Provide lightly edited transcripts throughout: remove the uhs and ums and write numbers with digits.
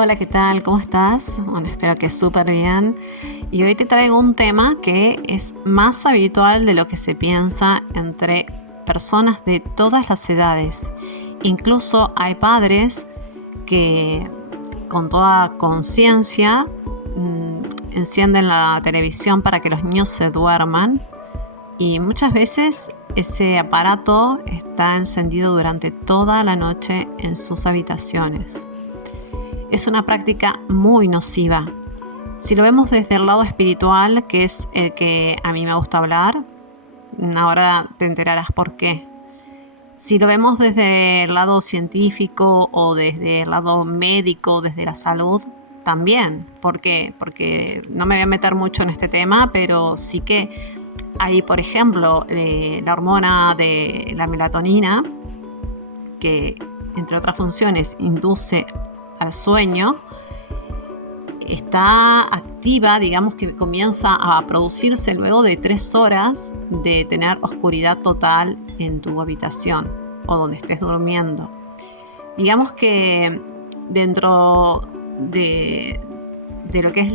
Hola, ¿qué tal? ¿Cómo estás? Bueno, espero que súper bien. Y hoy te traigo un tema que es más habitual de lo que se piensa entre personas de todas las edades. Incluso hay padres que con toda conciencia encienden la televisión para que los niños se duerman y muchas veces ese aparato está encendido durante toda la noche en sus habitaciones. Es una práctica muy nociva. Si lo vemos desde el lado espiritual, que es el que a mí me gusta hablar, ahora te enterarás por qué. Si lo vemos desde el lado científico o desde el lado médico, desde la salud, también. ¿Por qué? Porque no me voy a meter mucho en este tema, pero sí que hay, por ejemplo, la hormona de la melatonina, que entre otras funciones induce al sueño, está activa, digamos que comienza a producirse luego de 3 horas de tener oscuridad total en tu habitación o donde estés durmiendo. Digamos que dentro de lo que es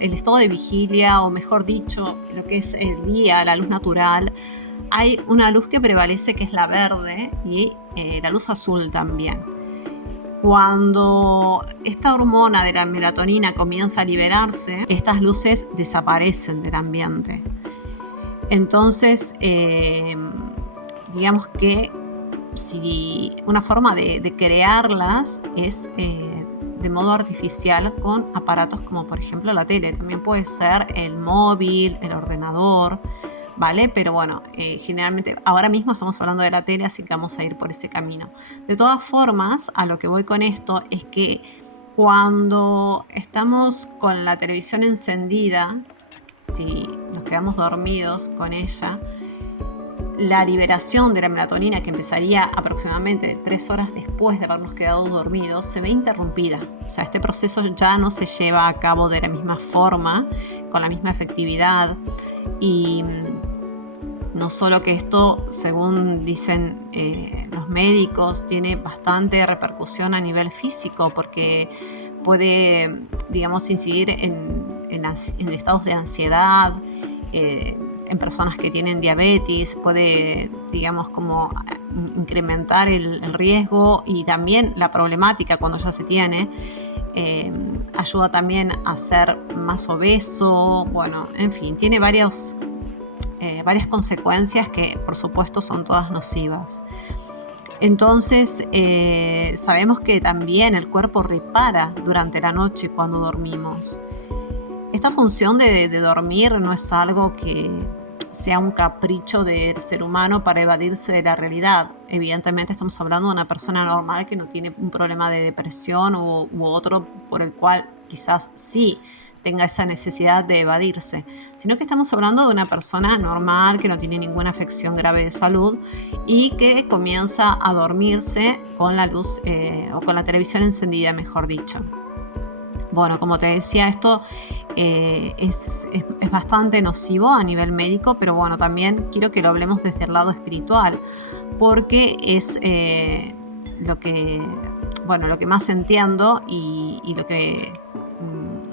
el estado de vigilia, o mejor dicho, lo que es el día, la luz natural, hay una luz que prevalece que es la verde y la luz azul también. Cuando esta hormona de la melatonina comienza a liberarse, estas luces desaparecen del ambiente. Entonces, digamos que si una forma de crearlas es de modo artificial con aparatos como por ejemplo la tele. También puede ser el móvil, el ordenador, ¿vale? Pero bueno, generalmente ahora mismo estamos hablando de la tele, así que vamos a ir por ese camino. De todas formas, a lo que voy con esto es que cuando estamos con la televisión encendida, si nos quedamos dormidos con ella, la liberación de la melatonina, que empezaría aproximadamente 3 horas después de habernos quedado dormidos, se ve interrumpida. O sea, este proceso ya no se lleva a cabo de la misma forma, con la misma efectividad. Y no solo que esto, según dicen los médicos, tiene bastante repercusión a nivel físico, porque puede, digamos, incidir en estados de ansiedad, en personas que tienen diabetes, puede, digamos, como incrementar el riesgo y también la problemática cuando ya se tiene. Ayuda también a ser más obeso, bueno, en fin, tiene varias consecuencias que por supuesto son todas nocivas. Entonces sabemos que también el cuerpo repara durante la noche cuando dormimos. Esta función de dormir no es algo que sea un capricho del ser humano para evadirse de la realidad. Evidentemente estamos hablando de una persona normal que no tiene un problema de depresión u otro por el cual quizás sí tenga esa necesidad de evadirse, sino que estamos hablando de una persona normal que no tiene ninguna afección grave de salud y que comienza a dormirse con la luz o con la televisión encendida, mejor dicho. Bueno, como te decía, esto es bastante nocivo a nivel médico, pero bueno, también quiero que lo hablemos desde el lado espiritual, porque es lo que más entiendo y lo que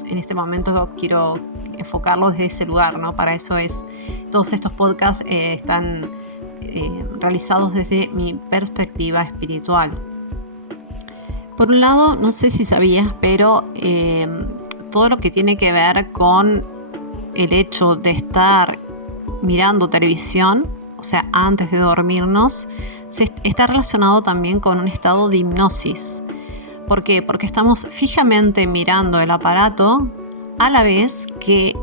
en este momento quiero enfocarlo desde ese lugar, ¿no? Para eso todos estos podcasts están realizados desde mi perspectiva espiritual. Por un lado, no sé si sabías, pero todo lo que tiene que ver con el hecho de estar mirando televisión, o sea, antes de dormirnos, está relacionado también con un estado de hipnosis. ¿Por qué? Porque estamos fijamente mirando el aparato a la vez que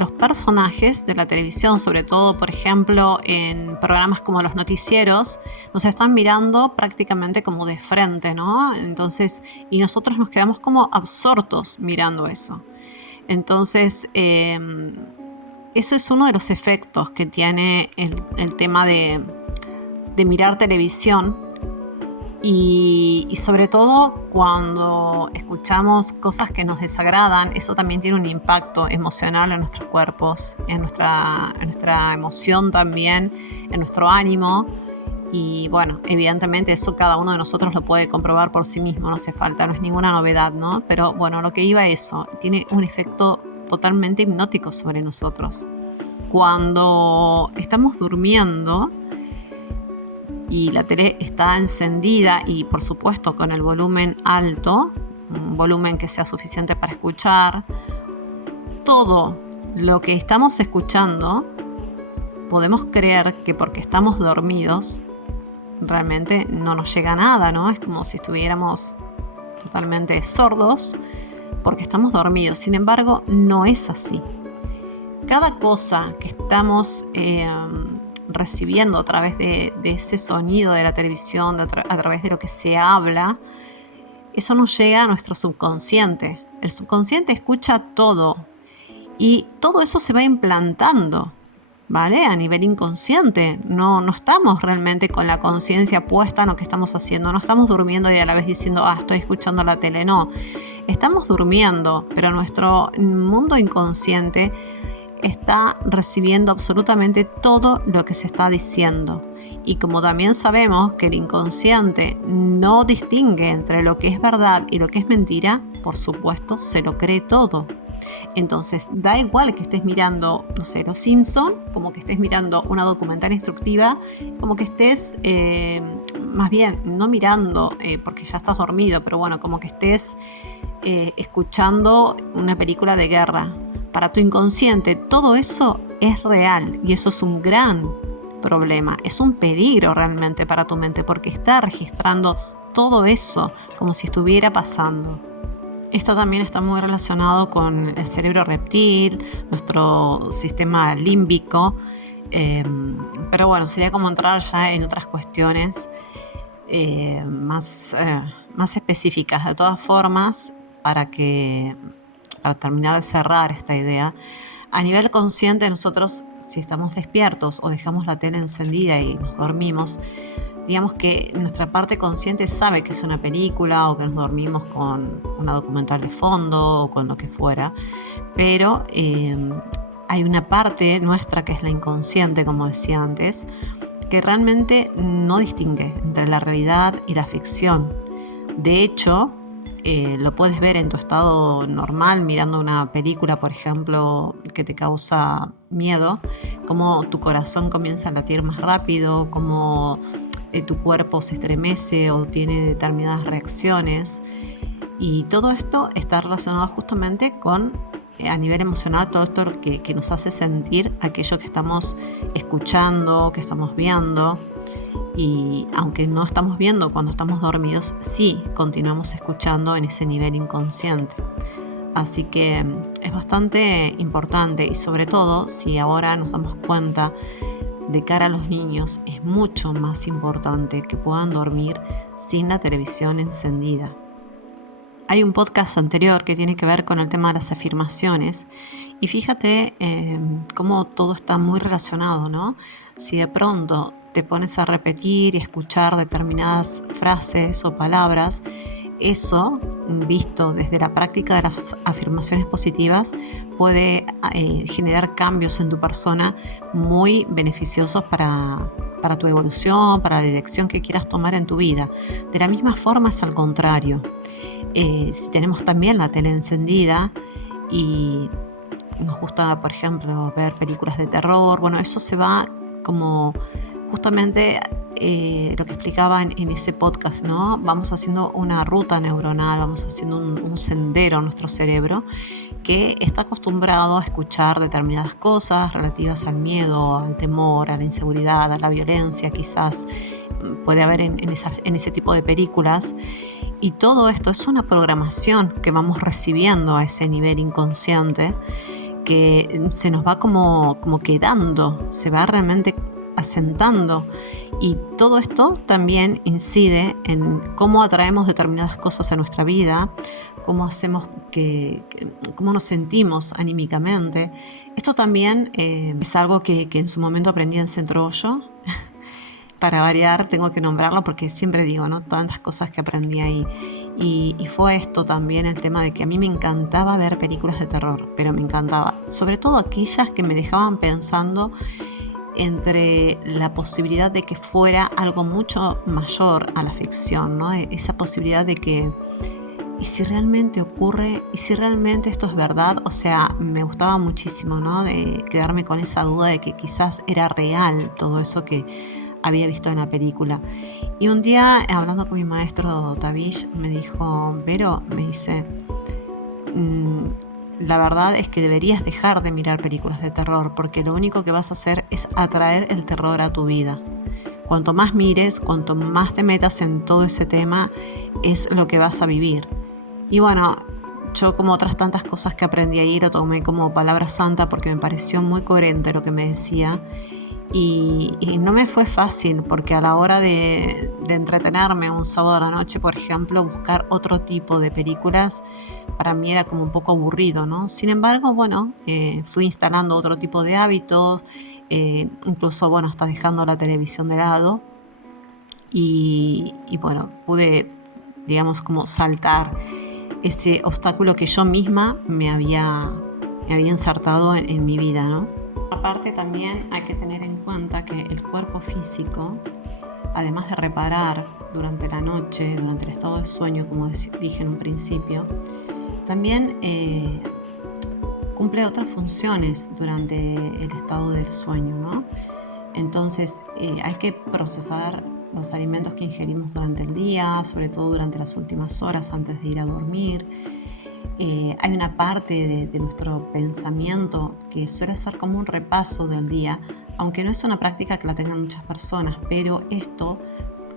los personajes de la televisión, sobre todo, por ejemplo, en programas como los noticieros, nos están mirando prácticamente como de frente, ¿no? Entonces, y nosotros nos quedamos como absortos mirando eso. Entonces, eso es uno de los efectos que tiene el tema de mirar televisión. Y sobre todo cuando escuchamos cosas que nos desagradan, eso también tiene un impacto emocional en nuestros cuerpos, en nuestra emoción también, en nuestro ánimo. Y bueno, evidentemente eso cada uno de nosotros lo puede comprobar por sí mismo, no hace falta, no es ninguna novedad, ¿no? Pero bueno, lo que iba a eso, tiene un efecto totalmente hipnótico sobre nosotros. Cuando estamos durmiendo y la tele está encendida y por supuesto con el volumen alto, un volumen que sea suficiente para escuchar, todo lo que estamos escuchando, podemos creer que porque estamos dormidos, realmente no nos llega nada, ¿no? Es como si estuviéramos totalmente sordos porque estamos dormidos. Sin embargo, no es así. Cada cosa que estamos recibiendo a través de ese sonido de la televisión, a través de lo que se habla, eso nos llega a nuestro subconsciente. El subconsciente escucha todo y todo eso se va implantando, ¿vale? A nivel inconsciente. No estamos realmente con la conciencia puesta en lo que estamos haciendo. No estamos durmiendo y a la vez diciendo, estoy escuchando la tele. No, estamos durmiendo, pero nuestro mundo inconsciente está recibiendo absolutamente todo lo que se está diciendo. Y como también sabemos que el inconsciente no distingue entre lo que es verdad y lo que es mentira, por supuesto, se lo cree todo. Entonces, da igual que estés mirando, no sé, Los Simpson, como que estés mirando una documental instructiva, como que estés, más bien, no mirando, porque ya estás dormido, pero bueno, como que estés escuchando una película de guerra. Para tu inconsciente, todo eso es real y eso es un gran problema, es un peligro realmente para tu mente, porque está registrando todo eso como si estuviera pasando. Esto también está muy relacionado con el cerebro reptil, nuestro sistema límbico, pero bueno, sería como entrar ya en otras cuestiones más específicas. De todas formas, para terminar de cerrar esta idea, a nivel consciente nosotros, si estamos despiertos o dejamos la tele encendida y nos dormimos, digamos que nuestra parte consciente sabe que es una película o que nos dormimos con una documental de fondo o con lo que fuera, pero hay una parte nuestra que es la inconsciente, como decía antes, que realmente no distingue entre la realidad y la ficción. De hecho, lo puedes ver en tu estado normal mirando una película, por ejemplo, que te causa miedo, cómo tu corazón comienza a latir más rápido, cómo tu cuerpo se estremece o tiene determinadas reacciones. Y todo esto está relacionado justamente con, a nivel emocional, todo esto que nos hace sentir aquello que estamos escuchando, que estamos viendo. Y aunque no estamos viendo cuando estamos dormidos, sí continuamos escuchando en ese nivel inconsciente. Así que es bastante importante, y sobre todo si ahora nos damos cuenta de cara a los niños, es mucho más importante que puedan dormir sin la televisión encendida. Hay un podcast anterior que tiene que ver con el tema de las afirmaciones y fíjate cómo todo está muy relacionado, ¿no? Si de pronto te pones a repetir y escuchar determinadas frases o palabras, eso, visto desde la práctica de las afirmaciones positivas, puede generar cambios en tu persona muy beneficiosos para tu evolución, para la dirección que quieras tomar en tu vida. De la misma forma es al contrario. Si tenemos también la tele encendida y nos gusta, por ejemplo, ver películas de terror, bueno, eso se va como justamente lo que explicaba en ese podcast, ¿no? Vamos haciendo una ruta neuronal, vamos haciendo un sendero en nuestro cerebro que está acostumbrado a escuchar determinadas cosas relativas al miedo, al temor, a la inseguridad, a la violencia, quizás puede haber en ese tipo de películas. Y todo esto es una programación que vamos recibiendo a ese nivel inconsciente que se nos va como quedando, se va realmente asentando. Y todo esto también incide en cómo atraemos determinadas cosas a nuestra vida, cómo hacemos cómo nos sentimos anímicamente. Esto también es algo que en su momento aprendí en Centro Hoyo. Para variar, tengo que nombrarlo porque siempre digo, ¿no? Tantas cosas que aprendí ahí. Y fue esto también, el tema de que a mí me encantaba ver películas de terror, pero me encantaba, sobre todo aquellas que me dejaban pensando entre la posibilidad de que fuera algo mucho mayor a la ficción, ¿no? Esa posibilidad de que, ¿y si realmente ocurre? ¿Y si realmente esto es verdad? O sea, me gustaba muchísimo, ¿no? De quedarme con esa duda de que quizás era real todo eso que había visto en la película. Y un día, hablando con mi maestro Tavish, me dijo, Vero, me dice, la verdad es que deberías dejar de mirar películas de terror, porque lo único que vas a hacer es atraer el terror a tu vida. Cuanto más mires, cuanto más te metas en todo ese tema, es lo que vas a vivir. Y bueno, yo, como otras tantas cosas que aprendí ahí, lo tomé como palabra santa porque me pareció muy coherente lo que me decía. Y no me fue fácil, porque a la hora de entretenerme un sábado a la noche, por ejemplo, buscar otro tipo de películas, para mí era como un poco aburrido, ¿no? Sin embargo, bueno, fui instalando otro tipo de hábitos, incluso, bueno, hasta dejando la televisión de lado. Y bueno, pude, digamos, como saltar ese obstáculo que yo misma me había insertado en mi vida, ¿no? Aparte, también hay que tener en cuenta que el cuerpo físico, además de reparar durante la noche, durante el estado de sueño, como dije en un principio, también cumple otras funciones durante el estado del sueño, ¿no? Entonces, hay que procesar los alimentos que ingerimos durante el día, sobre todo durante las últimas horas antes de ir a dormir. Hay una parte de nuestro pensamiento que suele ser como un repaso del día, aunque no es una práctica que la tengan muchas personas, pero esto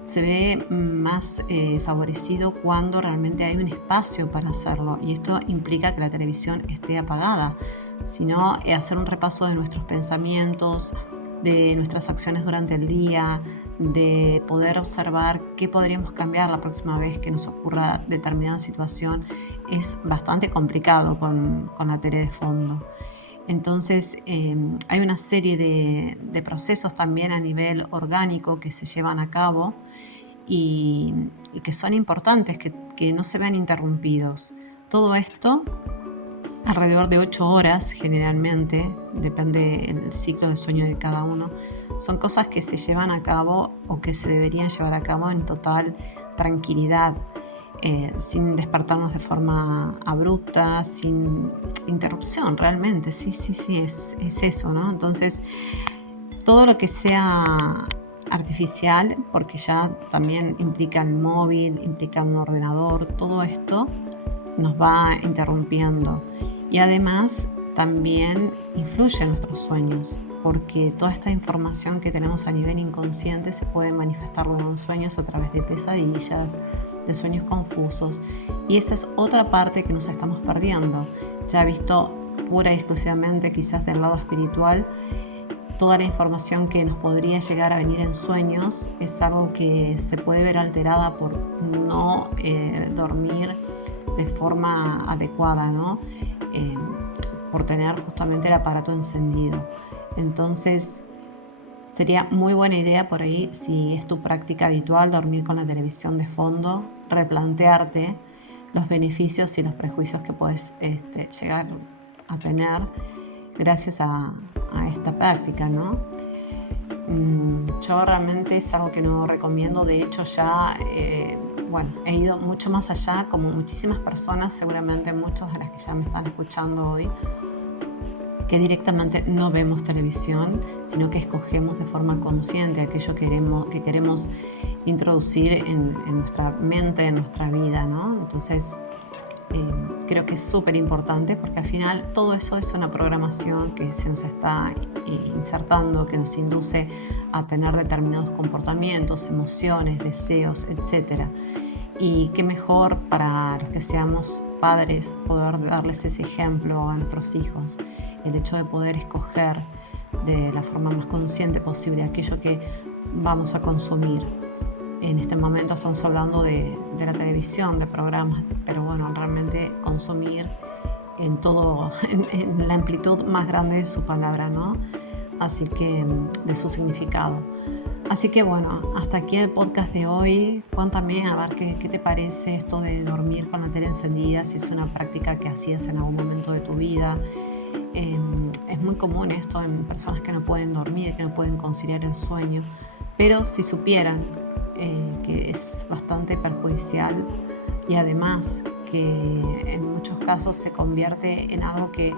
se ve más favorecido cuando realmente hay un espacio para hacerlo, y esto implica que la televisión esté apagada, sino hacer un repaso de nuestros pensamientos, de nuestras acciones durante el día, de poder observar qué podríamos cambiar la próxima vez que nos ocurra determinada situación. Es bastante complicado con la tele de fondo. Entonces, hay una serie de procesos también a nivel orgánico que se llevan a cabo y que son importantes, que no se vean interrumpidos. Todo esto alrededor de 8 horas generalmente, depende del ciclo de sueño de cada uno. Son cosas que se llevan a cabo o que se deberían llevar a cabo en total tranquilidad, sin despertarnos de forma abrupta, sin interrupción realmente. Sí, es eso, ¿no? Entonces, todo lo que sea artificial, porque ya también implica el móvil, implica un ordenador, todo esto nos va interrumpiendo, y además también influye en nuestros sueños, porque toda esta información que tenemos a nivel inconsciente se puede manifestar luego en sueños a través de pesadillas, de sueños confusos, y esa es otra parte que nos estamos perdiendo. Ya visto pura y exclusivamente quizás del lado espiritual, toda la información que nos podría llegar a venir en sueños es algo que se puede ver alterada por no dormir de forma adecuada, ¿no? Por tener justamente el aparato encendido. Entonces, sería muy buena idea por ahí, si es tu práctica habitual dormir con la televisión de fondo, replantearte los beneficios y los prejuicios que puedes llegar a tener gracias a esta práctica, ¿no? Yo realmente es algo que no recomiendo. De hecho, ya he ido mucho más allá, como muchísimas personas, seguramente muchas de las que ya me están escuchando hoy, que directamente no vemos televisión, sino que escogemos de forma consciente aquello que queremos introducir en nuestra mente, en nuestra vida, ¿no? Entonces, creo que es súper importante, porque al final todo eso es una programación que se nos está insertando, que nos induce a tener determinados comportamientos, emociones, deseos, etc. Y qué mejor para los que seamos padres poder darles ese ejemplo a nuestros hijos, el hecho de poder escoger de la forma más consciente posible aquello que vamos a consumir. En este momento estamos hablando de la televisión, de programas, pero bueno, realmente consumir en todo, en la amplitud más grande de su palabra, ¿no? Así que, de su significado. Así que bueno, hasta aquí el podcast de hoy. Cuéntame a ver qué te parece esto de dormir con la tele encendida, si es una práctica que hacías en algún momento de tu vida. Es muy común esto en personas que no pueden dormir, que no pueden conciliar el sueño, pero si supieran que es bastante perjudicial y además que en muchos casos se convierte en algo que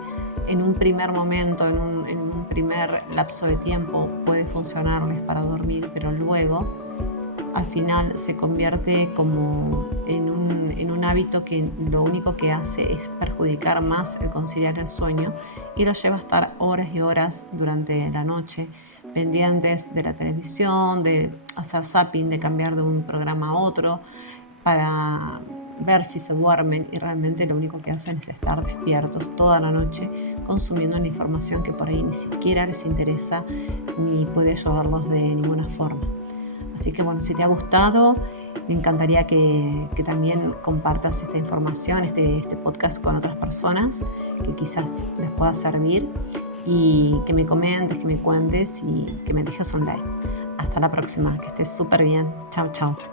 en un primer momento, en un primer lapso de tiempo puede funcionarles para dormir, pero luego al final se convierte como en un hábito que lo único que hace es perjudicar más el conciliar el sueño y los lleva a estar horas y horas durante la noche pendientes de la televisión, de hacer zapping, de cambiar de un programa a otro para ver si se duermen, y realmente lo único que hacen es estar despiertos toda la noche consumiendo una información que por ahí ni siquiera les interesa ni puede ayudarlos de ninguna forma. Así que bueno, si te ha gustado, me encantaría que también compartas esta información, este podcast con otras personas que quizás les pueda servir, y que me comentes, que me cuentes y que me dejes un like. Hasta la próxima, que estés súper bien. Chao, chao.